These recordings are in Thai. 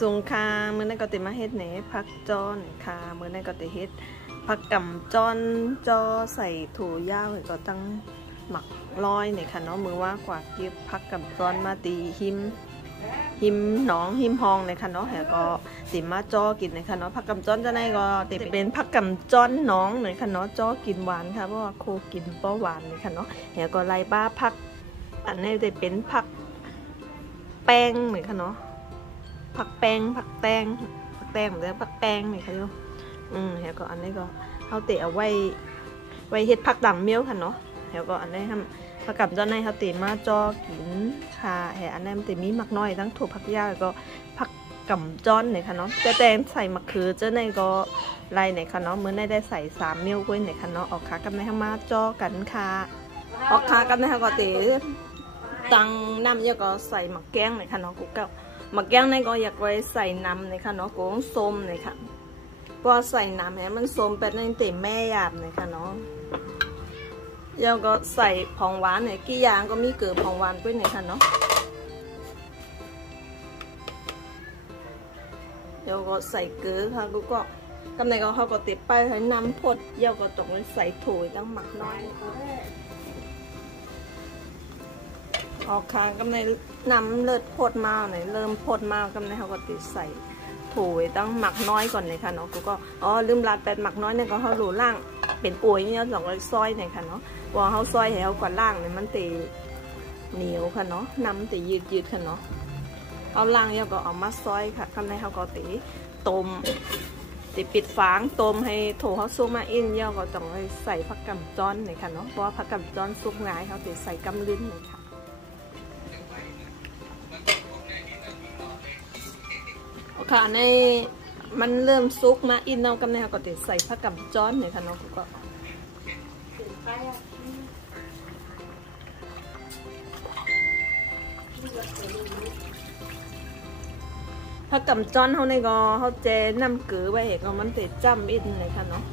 ซุงคาเมื่อนั้นก็ติมาเฮ็ดแหนผักจอนค่ะเมื่อนั้นก็ติเฮ็ดผักกำจอนจอใส่ถั่วยาวก็ตั้งหมักลอยเนี่ยค่ะเนาะมือว่ากว่าเก็บผักกำจอนมาตีหิมหนองหิมหองเนี่ยค่ะเนาะแล้วก็ติมาจอกินเนี่ยค่ะเนาะผักกำจอนจะได้ก็ติเป็นผักกำจอนหนองเนี่ยค่ะเนาะจอกินหวานค่ะเพราะว่าโคกินเบาหวานเนี่ยค่ะเนาะแล้วก็ไล่บ้าผักอันนี้จะเป็นผักแป้งเนี่ยค่ะเนาะผักแป้งผักแตงเหมือนผักแป้งเนี่ยค่ะโยแล้วก็อันนี้ก็เขาเตะเอาไว้เฮ็ดผักดังเมี่ยวค่ะเนาะแล้วก็อันนี้ทำผักกับเจ้าในเขาเตะมาจอกินค่ะแห่อันนี้มันเตะมีมักน้อยทั้งถั่วผักยาวแล้วก็ผักกับจอนเนี่ยค่ะเนาะแต่ใส่มะเขือเจ้าในก็ไรเนี่ยค่ะเนาะเมื่อได้ใส่3เมี่ยวกล้วยเนี่ยค่ะเนาะออกขากับในทำมาจอกันค่ะออกขากับในเขาก็เตะตังน้ำเยอะก็ใส่หมักแกงเนี่ยค่ะเนาะกูก็หมักแกงในก็อยากไว้ใส่น้ำเนี่ยค่ะเนาะกูต้องส้มเนี่ยค่ะพอใส่น้ำเนี่ยมันส้มเป็นในเตะแม่หยาบเนี่ยค่ะเนาะแล้วก็ใส่ผงหวานเนี่ยกี่อย่างก็มีเกลือผงหวานด้วยเนี่ยค่ะเนาะแล้วก็ใส่เกลือค่ะกูก็กำในก็เขาก็ติดไปให้น้ำพดเยาก็ต้องใส่ถั่วตั้งหมักน้อยออกค่ะกำในน้ำเลือดพดมาหน่อยเริ่มพดมากำในเขาก็ติดใส่ถั่วตั้งหมักน้อยก่อนเลยค่ะเนาะกูก็ลืมลาดแปดหมักน้อยเนี่ยก็เขาหลูล่างเป็นป่วยเนี่ย200ซอยเนี่ยค่ะเนาะว่าเขาซอยให้เขาก่อนล่างเนี่ยมันตีเหนียวค่ะเนาะน้ำตียืดค่ะเนาะเอาล่างเนี่ยก็เอามาซอยค่ะกำในเขาก็ตีต้มตีปิดฝางต้มให้ถั่วเขาซุกมาอินเนี่ยก็ต้องใส่ผักกำจอนเนี่ยค่ะเนาะเพราะผักกำจอนซุกง่ายเขาตีใส่กำลิ้นเลยค่ะค่ะในมันเริ่มซุกมาอินเอากำเนิดก็ติดใส่ผักกำจ้อนเลยค่ะน้องก็ผักกำจ้อนเขาในก็เขาเจน้ำเกลือไว้ก็มันติดจ้ำอินเลยค่ะเนาะ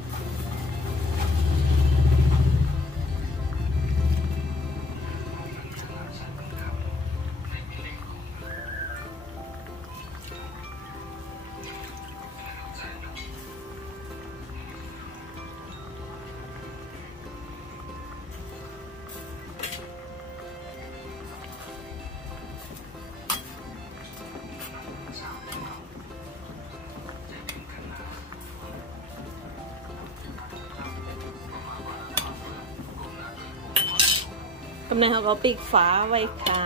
กำเนิดเขาก็ปิดฝาไว้ค่ะ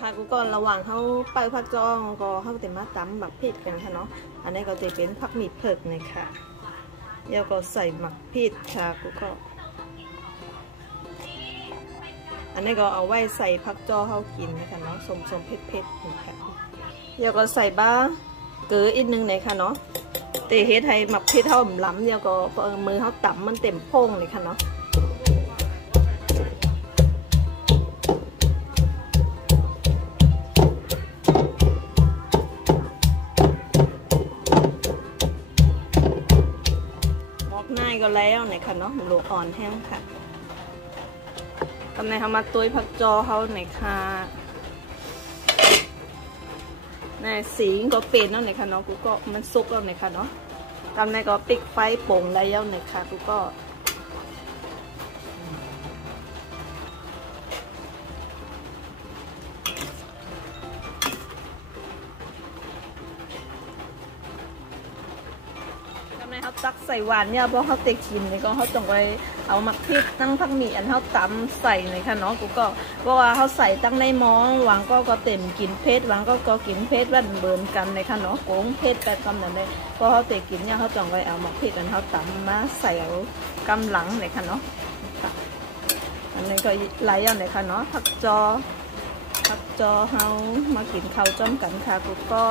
ค่ะกูก็ระหว่างเขาไปผักจองก็เขาจะมาตำหมักพริกกันค่ะเนาะอันนี้ก็จะเป็นผักมีเผือกเลยค่ะแล้วก็ใส่หมักพริกค่ะกูก็อันนี้ก็เอาไว้ใส่ผักจอเขากินนะคะเนาะสมเผ็ดนะคะแล้วก็ใส่บ้าเกลืออีกนึงเลยค่ะเนาะแต่เฮ็ดให้หมักพริกเขาล้ำแล้วก็มือเขาตำมันเต็มโพ่งเลยค่ะเนาะง่ายก็แล้วไหนค่ะเนาะหลวกอ่อนแห้งค่ะกำในเขามาตุ้ยผักจอเขาไหนค่ะนี่สีก็เป็นแล้วไหนค่ะเนาะกูก็มันซุกแล้วไหนค่ะเนาะกำในก็ปิดไฟโป่งแล้วไหนค่ะกูก็เขาตักใส่หวานเนี่ยเพราะเขาเตะกินนี่ก็เขาต้องไปเอาหมักพริกตั้งผักหมี่อันเขาตำใส่เลยค่ะเนาะกูก็เพราะว่าเขาใส่ตั้งในหม้อหวังก็เต็มกินเผ็ดหวังก็กินเผ็ดวันเบิร์นกันเลยค่ะเนาะโกงเผ็ดไปกำนั่นเลยเพราะเขาเตะกินเนี่ยเขาต้องไปเอาหมักพริกอันเขาตำมาใส่เอากำหลังเลยค่ะเนาะอันนี้ก็ไหลเอาเลยค่ะเนาะผักจอเขามากินข้าวจ้อมกันค่ะกูก็